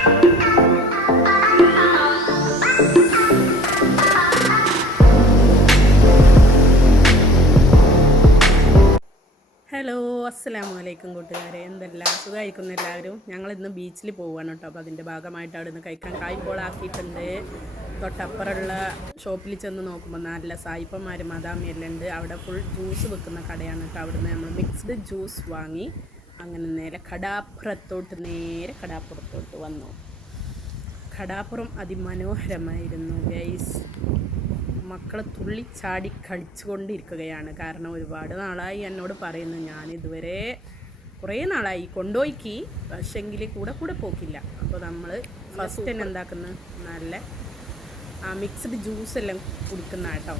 Hello അസ്സലാമു അലൈക്കും കൂട്ടുകാരെ. എന്തെല്ലാം? സുഖമായിരിക്കുന്നു എല്ലാവരും. ഞങ്ങൾ ഇന്ന് ബീച്ചിൽ പോവുകയാണ് കേട്ടോ അപ്പോൾ അതിന്റെ ഭാഗമായിട്ട് അവിടെ നിന്ന് കഴിക്കാൻ കായ്പോളാക്കിയിട്ടുണ്ട്. തൊട്ടപ്പുറമുള്ള ഷോപ്പിൽ ചെന്ന് നോക്കുമ്പോൾ നല്ല സായിപ്പന്മാർ മദാമിയെല്ലാം ഉണ്ട്. അവിടെ ഫുൾ ജ്യൂസ് വെക്കുന്ന കടയാണ് കേട്ടോ അവിടുന്ന് നമ്മൾ മിക്സ്ഡ് ജ്യൂസ് വാങ്ങി. അങ്ങനെ നേരെ കടാപ്പുറത്തോട്ട് നേരെ കടാപ്പുറത്തോട്ട് വന്നു. കടാപ്പുറം അതിമനോഹരമായിരുന്നു ഗൈസ് മക്കൾ തുള്ളിച്ചാടി കളിച്ചുകൊണ്ടിരിക്കുകയാണ്. കാരണം ഒരുപാട് നാളായി എന്നോട് പറയുന്നു ഞാൻ ഇതുവരെ കുറേ നാളായി കൊണ്ടുപോയിക്ക് പക്ഷെങ്കിൽ കൂടെ കൂടെ പോക്കില്ല. അപ്പോൾ നമ്മൾ ഫസ്റ്റ് തന്നെ എന്താക്കുന്നത് നല്ല ആ മിക്സ്ഡ് ജ്യൂസ് എല്ലാം കുടിക്കുന്ന കേട്ടോ.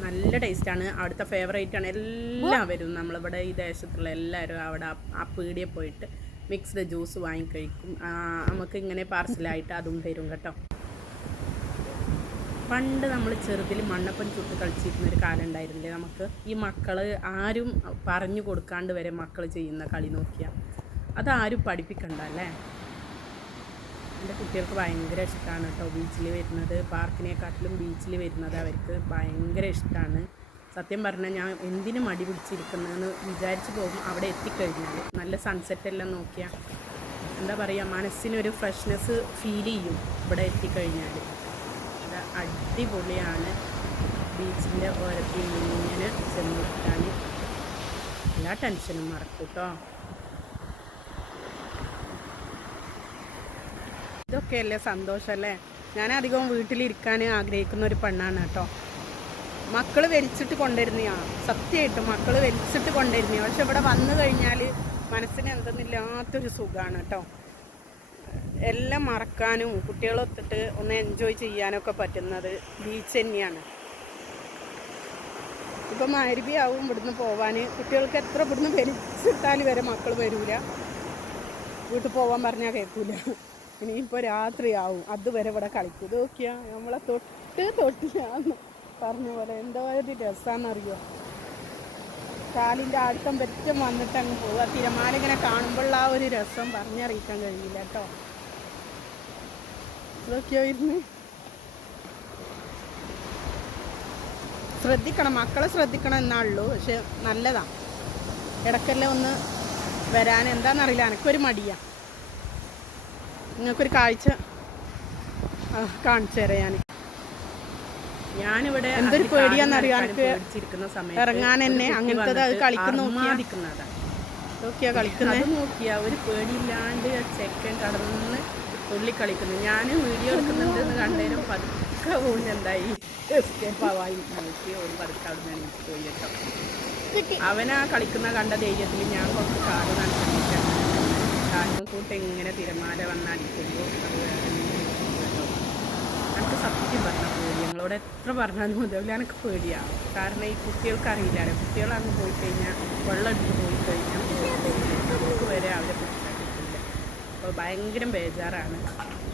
നല്ല ടേസ്റ്റാണ്. അവിടുത്തെ ഫേവറേറ്റ് ആണ്. എല്ലാവരും നമ്മളിവിടെ ഈ ദേശത്തുള്ള എല്ലാവരും അവിടെ ആ- പീടിയെ പോയിട്ട് മിക്സ്ഡ് ജ്യൂസ് വാങ്ങിക്കഴിക്കും നമുക്ക് ഇങ്ങനെ പാർസലായിട്ട് അതും തരും കേട്ടോ. പണ്ട് നമ്മൾ ചെറുതിൽ മണ്ണപ്പൻ ചുട്ട് കളിച്ചിരുന്നൊരു കാലം ഉണ്ടായിരുന്നില്ലേ? നമുക്ക് ഈ മക്കൾ ആരും പറഞ്ഞു കൊടുക്കാണ്ട് വരെ മക്കൾ ചെയ്യുന്ന കളി നോക്കിയാൽ അതാരും പഠിപ്പിക്കണ്ട അല്ലേ? എന്റെ കുട്ടികൾക്ക് ഭയങ്കര ഇഷ്ടമാണ് കേട്ടോ ബീച്ചിൽ വരുന്നത്. പാർക്കിനെക്കാട്ടിലും ബീച്ചിൽ വരുന്നത് അവർക്ക് ഭയങ്കര ഇഷ്ടമാണ് സത്യം പറഞ്ഞാൽ ഞാൻ എന്തിനു മടി പിടിച്ചിരിക്കുന്നതെന്ന് വിചാരിച്ച് പോകും അവിടെ എത്തിക്കഴിഞ്ഞാൽ നല്ല സൺസെറ്റ് എല്ലാം നോക്കിയാൽ എന്താ പറയുക മനസ്സിനൊരു ഫ്രഷ്നെസ് ഫീൽ ചെയ്യും ഇവിടെ എത്തിക്കഴിഞ്ഞാൽ അടിപൊളിയാണ്. ബീച്ചിന്റെ ഓരത്തിൽ ഇങ്ങനെ ചെന്നിട്ടാണ് എല്ലാ ടെൻഷനും മറക്കും കേട്ടോ. ഇതൊക്കെയല്ലേ സന്തോഷമല്ലേ ഞാൻ അധികവും വീട്ടിലിരിക്കാൻ ആഗ്രഹിക്കുന്ന ഒരു പെണ്ണാണ് കേട്ടോ. മക്കൾ വലിച്ചിട്ട് കൊണ്ടുവരുന്നതാണ് സത്യമായിട്ടും മക്കൾ വലിച്ചിട്ട് കൊണ്ടുവരുന്നയാ. പക്ഷെ ഇവിടെ വന്നു കഴിഞ്ഞാൽ മനസ്സിന് എന്തെന്നില്ലാത്തൊരു സുഖമാണ് കേട്ടോ. എല്ലാം മറക്കാനും കുട്ടികളൊത്തിട്ട് ഒന്ന് എൻജോയ് ചെയ്യാനൊക്കെ പറ്റുന്നത് ബീച്ച് തന്നെയാണ്. ഇപ്പം ആവും ഇവിടുന്ന് പോവാൻ കുട്ടികൾക്ക് എത്ര ഇവിടുന്ന് വലിച്ചിട്ടാൽ വരെ മക്കൾ വരൂല? വീട്ടിൽ പോവാൻ പറഞ്ഞാൽ കേൾക്കൂല ഇനിയിപ്പോൾ രാത്രിയാവും. അതുവരെ ഇവിടെ കളിക്കും. നോക്കിയാ നമ്മളെ തൊട്ട് തൊട്ടിലാന്ന് പറഞ്ഞ പോലെ എന്തോ ഒരു രസമാണെന്നറിയോ കാലിന്റെ അടുത്തം പറ്റും വന്നിട്ട് അങ്ങ് പോവുക. തിരമാല ഇങ്ങനെ കാണുമ്പോഴുള്ള ആ ഒരു രസം പറഞ്ഞറിയിക്കാൻ കഴിയില്ല കേട്ടോ. ഇതൊക്കെയോ ഇരുന്ന്? ശ്രദ്ധിക്കണം. മക്കളെ ശ്രദ്ധിക്കണം എന്നാളുള്ളൂ പക്ഷെ നല്ലതാ. ഇടയ്ക്കെല്ലാം ഒന്ന് വരാൻ എന്താണെന്നറിയില്ല എനിക്കൊരു മടിയാ. നിങ്ങൾക്കൊരു കാഴ്ച കാണിച്ചു തരാം ഞാൻ ഞാനിവിടെ എന്തൊരു പേടിയാന്നറിയോ എനിക്ക് ഇറങ്ങാൻ എന്നെ അങ്ങനത്തെ അത് കളിക്കുന്ന നോക്കിയാ. കളിക്കുന്നത് നോക്കിയാ ഒരു പേടിയില്ലാണ്ട് ചെക്കൻ കടന്ന് തുള്ളി കളിക്കുന്നു. ഞാൻ വീഡിയോ എടുക്കുന്നുണ്ട് എന്ന് കണ്ടേരും പതുക്കെ പോകുന്ന എന്തായി? എസ്കേപ്പ് ആവായി. നോക്കി ഒരു പതുക്കെ അവിടെ നിന്ന് പോയി കേട്ടോ. അവനാ കളിക്കുന്ന കണ്ട ധൈര്യത്തിൽ ഞാൻ കുറച്ച് കാറ് നനച്ചിട്ട് കാലും കൂട്ട് ഇങ്ങനെ തിരമാല വന്നടിക്കുമ്പോൾ അത് എനിക്ക് സത്യം പറഞ്ഞാൽ പേടി ഞങ്ങളോട് എത്ര പറഞ്ഞാലും മതിയാവില്ല എനിക്ക് പേടിയാണ് കാരണം ഈ കുട്ടികൾക്ക് അറിയില്ല കുട്ടികൾ അങ്ങ് പോയി കഴിഞ്ഞാൽ വെള്ളം എടുത്ത് പോയി കഴിഞ്ഞാൽ നമുക്ക് വരെ അവരെ പിടിച്ചിട്ടില്ല അപ്പോൾ ഭയങ്കര ബേജാറാണ്.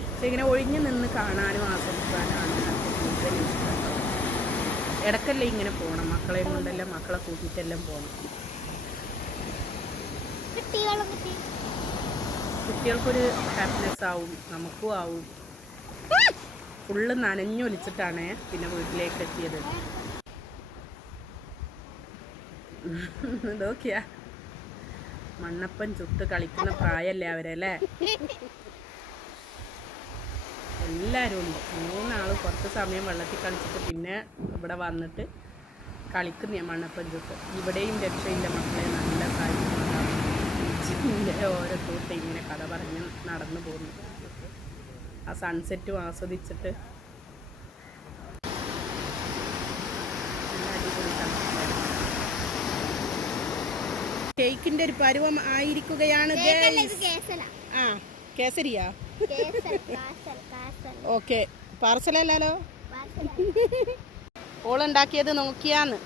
പക്ഷെ ഇങ്ങനെ ഒഴിഞ്ഞു നിന്ന് കാണാനും ആസ്വദിക്കാനാണ് ഇടക്കല്ലേ ഇങ്ങനെ പോകണം മക്കളെ കൊണ്ടെല്ലാം മക്കളെ കൂട്ടിയിട്ടെല്ലാം പോകണം കുട്ടികളും കുട്ടി കുട്ടികൾക്കൊരു ഹാപ്പിനെസ് ആവും നമുക്കും ആവും. ഫുള്ള് നനഞ്ഞൊലിച്ചിട്ടാണ് പിന്നെ വീട്ടിലേക്ക് എത്തിയത് നോക്കിയാ മണ്ണപ്പൻ ചുട്ട് കളിക്കുന്ന പ്രായമല്ലേ അവരല്ലേ എല്ലാവരും ഉണ്ട് മൂന്നാളും കുറച്ച് സമയം വെള്ളത്തിൽ കളിച്ചിട്ട് പിന്നെ ഇവിടെ വന്നിട്ട് കളിക്കുന്ന മണ്ണപ്പൻ ചുട്ട്. ഇവിടെയും രക്ഷയില്ല മക്കളെ നല്ല ഓരോ കൂട്ട് ഇങ്ങനെ കഥ പറഞ്ഞ് നടന്നു പോകുന്നു. ആ സൺസെറ്റും ആസ്വദിച്ചിട്ട് കേക്കിന്റെ ഒരു പരുവം ആയിരിക്കുകയാണ് ആ കേസരിയാ? ഓക്കെ പാർസലല്ലോ ഓളുണ്ടാക്കിയത് നോക്കിയാന്ന്.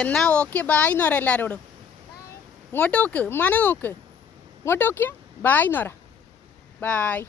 എന്നാ ഓക്കെ ബായ് എന്ന് പറയാം എല്ലാരോടും. ഇങ്ങോട്ട് നോക്ക് ഉമ്മാനെ നോക്ക്. ഇങ്ങോട്ട് നോക്കിയാ. ബായ് പറ. ബായ്